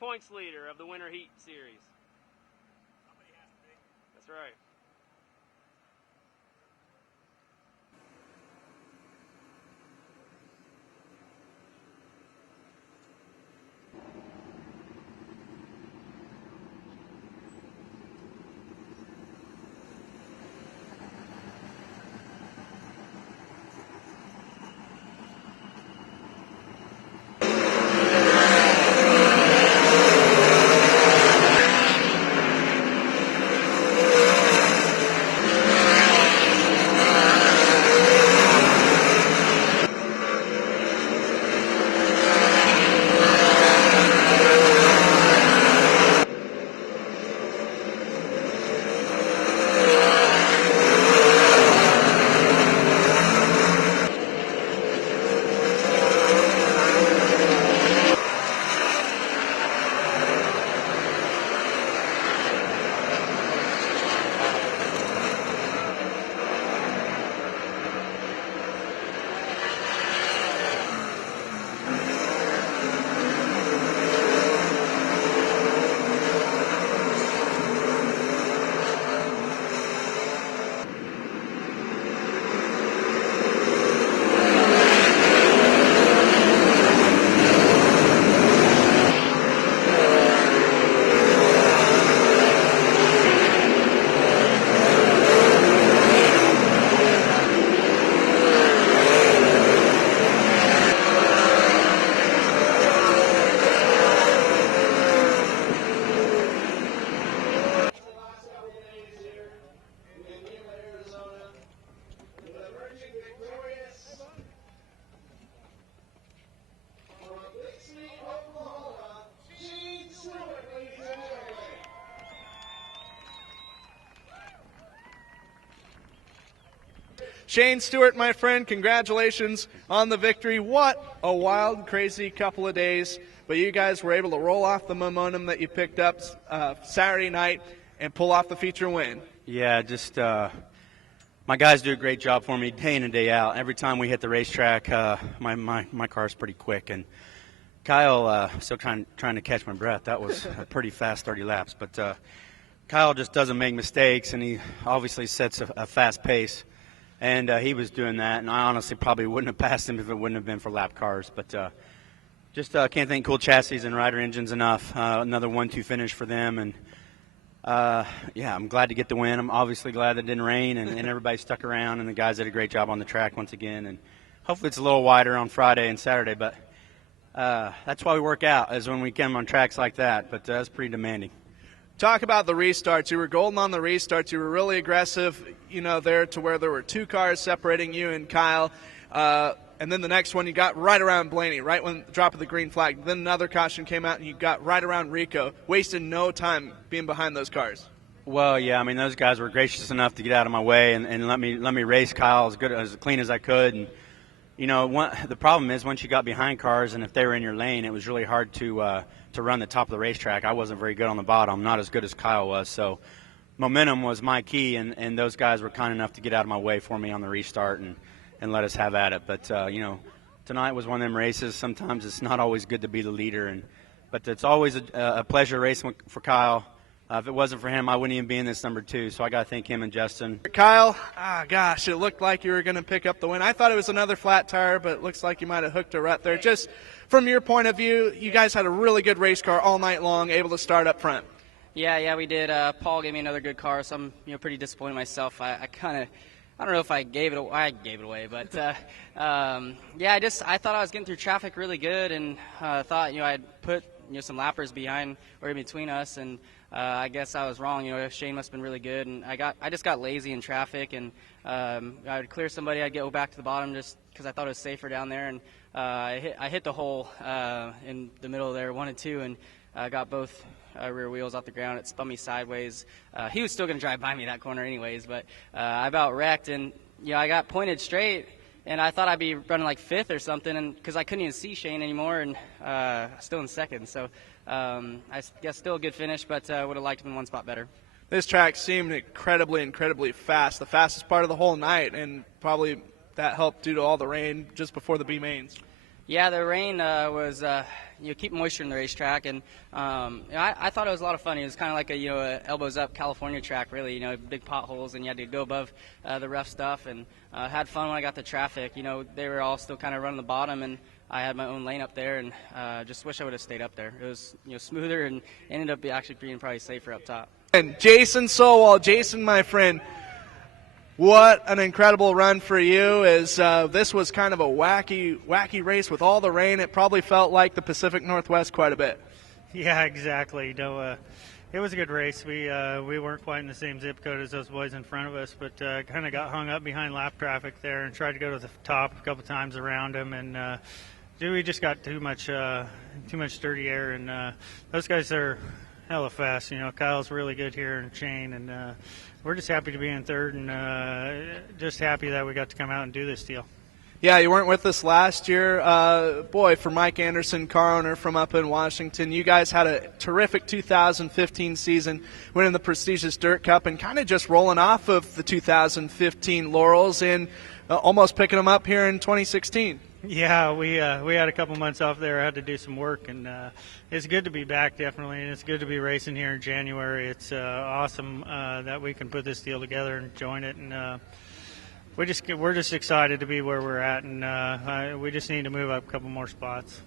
points leader of the Winter Heat series. Somebody has to be. That's right. Shane Stewart, my friend, congratulations on the victory. What a wild, crazy couple of days. But you guys were able to roll off the momentum that you picked up Saturday night and pull off the feature win. Yeah, just my guys do a great job for me day in and day out. Every time we hit the racetrack, my car's pretty quick. And Kyle, still trying to catch my breath. That was a pretty fast 30 laps. But Kyle just doesn't make mistakes, and he obviously sets a fast pace. And he was doing that, and I honestly probably wouldn't have passed him if it wouldn't have been for lap cars. But just can't thank Cool Chassis and Ryder Engines enough. Another 1-2 finish for them. And, yeah, I'm glad to get the win. I'm obviously glad that it didn't rain, and everybody stuck around, and the guys did a great job on the track once again. And hopefully it's a little wider on Friday and Saturday. But that's why we work out, is when we come on tracks like that. But that's pretty demanding. Talk about the restarts. You were golden on the restarts. You were really aggressive, there to where there were two cars separating you and Kyle. And then the next one, you got right around Blaney, right when the drop of the green flag. Then another caution came out, and you got right around Rico, wasting no time being behind those cars. Well, yeah, I mean, those guys were gracious enough to get out of my way and let me race Kyle as clean as I could. And, the problem is once you got behind cars and if they were in your lane, it was really hard to run the top of the racetrack. I wasn't very good on the bottom, not as good as Kyle was. So momentum was my key, and those guys were kind enough to get out of my way for me on the restart and let us have at it. But, tonight was one of them races. Sometimes it's not always good to be the leader, but it's always a pleasure racing for Kyle. If it wasn't for him, I wouldn't even be in this number 2, so I got to thank him and Justin. Kyle, gosh, it looked like you were going to pick up the win. I thought it was another flat tire, but it looks like you might have hooked a rut there. Just from your point of view, you guys had a really good race car all night long, able to start up front. Yeah, we did. Paul gave me another good car, so I'm pretty disappointed in myself. I don't know if I gave it away. I gave it away, but I thought I was getting through traffic really good, and thought I'd put some lappers behind or in between us, and I guess I was wrong. Shane must have been really good, and I just got lazy in traffic, and I would clear somebody. I'd go back to the bottom just because I thought it was safer down there, and I hit the hole in the middle there, 1 and 2, and got both rear wheels off the ground. It spun me sideways. He was still going to drive by me that corner anyways, but I about wrecked, and I got pointed straight, and I thought I'd be running like 5th or something, and because I couldn't even see Shane anymore, and still in 2nd. So I guess still a good finish, but would have liked to have been one spot better. This track seemed incredibly fast, the fastest part of the whole night, and probably that helped due to all the rain just before the B mains. Yeah, the rain was keep moisture in the racetrack, and I thought it was a lot of fun. It was kind of like a elbows up California track, really. Big potholes, and you had to go above the rough stuff, and had fun when I got the traffic. They were all still kind of running the bottom, and I had my own lane up there, and just wish I would have stayed up there. It was smoother, and ended up actually being probably safer up top. And Jason Sowell, Jason, my friend, what an incredible run for you. As this was kind of a wacky race with all the rain. It probably felt like the Pacific Northwest quite a bit. Yeah, exactly. It was a good race. We weren't quite in the same zip code as those boys in front of us, but kind of got hung up behind lap traffic there and tried to go to the top a couple times around them, and we just got too much dirty air, and those guys are hella fast. Kyle's really good here in Shane, and we're just happy to be in third, and just happy that we got to come out and do this deal. Yeah, you weren't with us last year. Boy, for Mike Anderson, car owner from up in Washington, you guys had a terrific 2015 season, winning the prestigious Dirt Cup and kind of just rolling off of the 2015 laurels and almost picking them up here in 2016. Yeah, we had a couple months off there. I had to do some work, and it's good to be back, definitely, and it's good to be racing here in January. It's awesome that we can put this deal together and join it, and we're just excited to be where we're at, and we just need to move up a couple more spots.